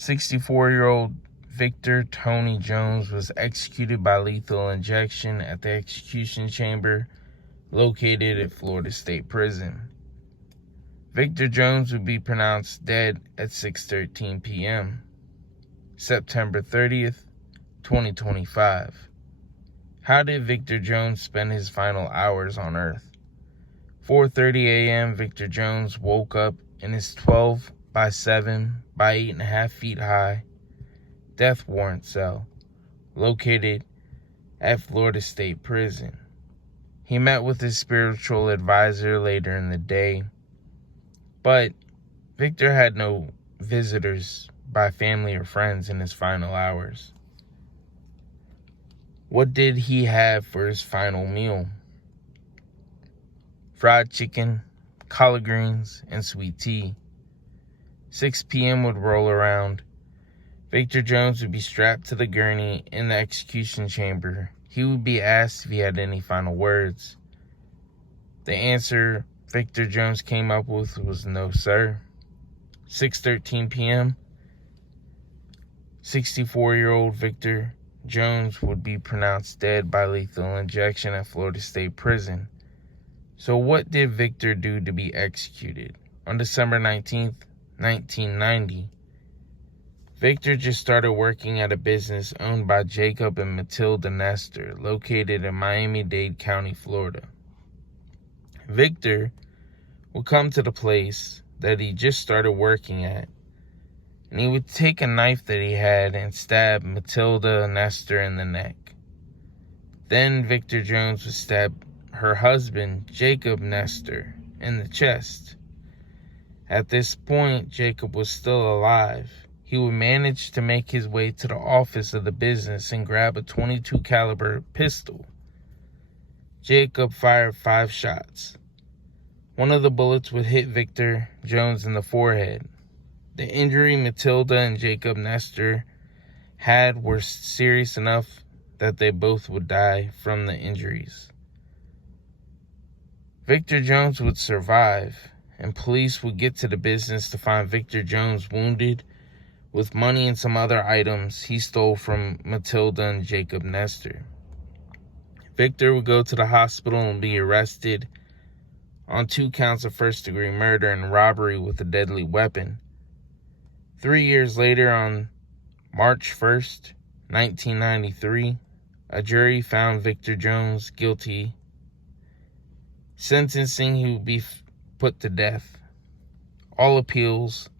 64-year-old Victor Tony Jones was executed by lethal injection at the execution chamber located at Florida State Prison. Victor Jones would be pronounced dead at 6:13 p.m. September 30th, 2025. How did Victor Jones spend his final hours on Earth? 4:30 a.m., Victor Jones woke up in his 12 by 7 by 8.5 feet high death warrant cell located at Florida State Prison. He met with his spiritual advisor later in the day, but Victor had no visitors by family or friends in his final hours. What did he have for his final meal? Fried chicken, collard greens, and sweet tea. 6 p.m. would roll around. Victor Jones would be strapped to the gurney in the execution chamber. He would be asked if he had any final words. The answer Victor Jones came up with was no, sir. 6:13 p.m., 64-year-old Victor Jones would be pronounced dead by lethal injection at Florida State Prison. So what did Victor do to be executed? On December 19th, 1990, Victor just started working at a business owned by Jacob and Matilda Nestor, located in Miami-Dade County, Florida. Victor would come to the place that he just started working at, and he would take a knife that he had and stab Matilda Nestor in the neck. Then Victor Jones would stab her husband, Jacob Nestor, in the chest. At this point, Jacob was still alive. He would manage to make his way to the office of the business and grab a .22 caliber pistol. Jacob fired 5 shots. One of the bullets would hit Victor Jones in the forehead. The injury Matilda and Jacob Nestor had were serious enough that they both would die from the injuries. Victor Jones would survive, and police would get to the business to find Victor Jones wounded with money and some other items he stole from Matilda and Jacob Nestor. Victor would go to the hospital and be arrested on 2 counts of first-degree murder and robbery with a deadly weapon. 3 years later, on March 1st, 1993, a jury found Victor Jones guilty, sentencing he would be put to death. All appeals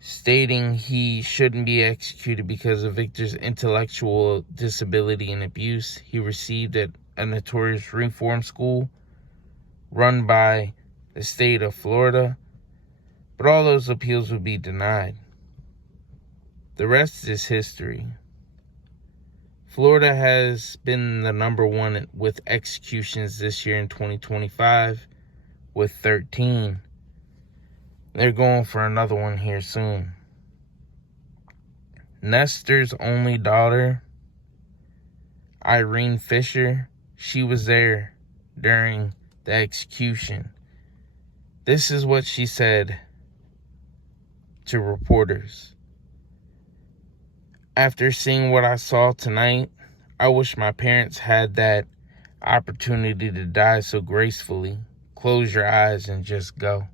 stating he shouldn't be executed because of Victor's intellectual disability and abuse he received at a notorious reform school run by the state of Florida, but all those appeals would be denied. The rest is history. Florida has been the number one with executions this year in 2025 with 13. They're going for another one here soon. Nestor's only daughter, Irene Fisher, she was there during the execution. This is what she said to reporters. After seeing what I saw tonight, I wish my parents had that opportunity to die so gracefully. Close your eyes and just go.